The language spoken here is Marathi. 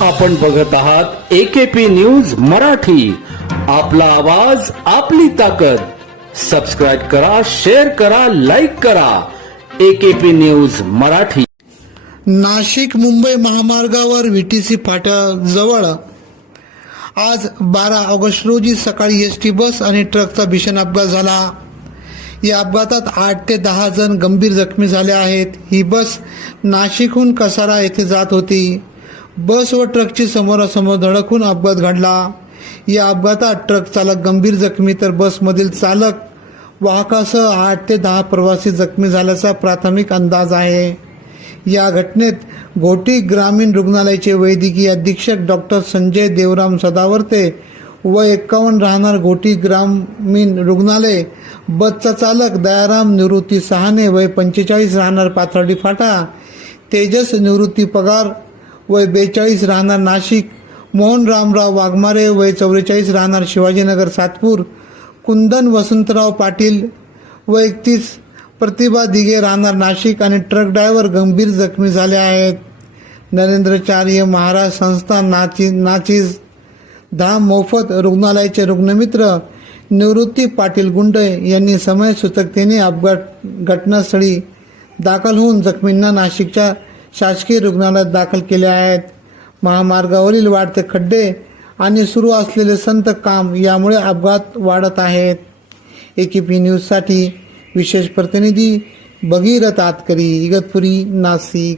आपण बघत आहात एकेपी न्यूज मराठी. आपला आवाज आपली ताकद. सबस्क्राईब करा शेअर करा लाईक करा. AKP news Marathi. Nashik Mumbai महामार्गावर व्हीटीसी फाट्याजवळ आज बारा ऑगस्ट रोजी सकाळी एस टी बस आणि ट्रकचा भीषण अपघात झाला. या अपघातात आठ ते दहा जण गंभीर जखमी झाले आहेत. ही बस नाशिकहून कसारा येथे जात होती. बस व ट्रकची समोरासमोर धडकून अपघात घडला. या अपघातात ट्रक चालक गंभीर जखमी तर बसमधील चालक वाहकासह आठ ते दहा प्रवासी जखमी झाल्याचा प्राथमिक अंदाज आहे. या घटनेत घोटी ग्रामीण रुग्णालयाचे वैद्यकीय अधीक्षक डॉक्टर संजय देवराम सदावर्ते व एक्कावन्न राहणार घोटी ग्रामीण रुग्णालय बसचा चालक दयाराम निवृत्ती सहाने वय पंचेचाळीस राहणार पाथर्डी फाटा तेजस निवृत्ती पगार वय बेचाळीस राहणार नाशिक मोहन रामराव वाघमारे वय चौवेचाळीस राहणार शिवाजीनगर सातपूर कुंदन वसंतराव पाटील व एकतीस प्रतिभा दिघे राहणार नाशिक आणि ट्रक ड्रायव्हर गंभीर जखमी झाले आहेत. नरेंद्रचार्य महाराज संस्था नाची नाचीज धाम मोफत रुग्णालयाचे रुग्णमित्र निवृत्ती पाटील गुंडे यांनी समयसूचकतेने अपघात घटनास्थळी दाखल होऊन जखमींना नाशिकच्या शासकीय रुग्णालयात दाखल केले आहेत. महामार्गावरील वाढते खड्डे आणि सुरू असलेले संत काम यामुळे अपघात वाढत आहेत. ए के पी न्यूजसाठी विशेष प्रतिनिधी भगीरथ आतकरी इगतपुरी नाशिक.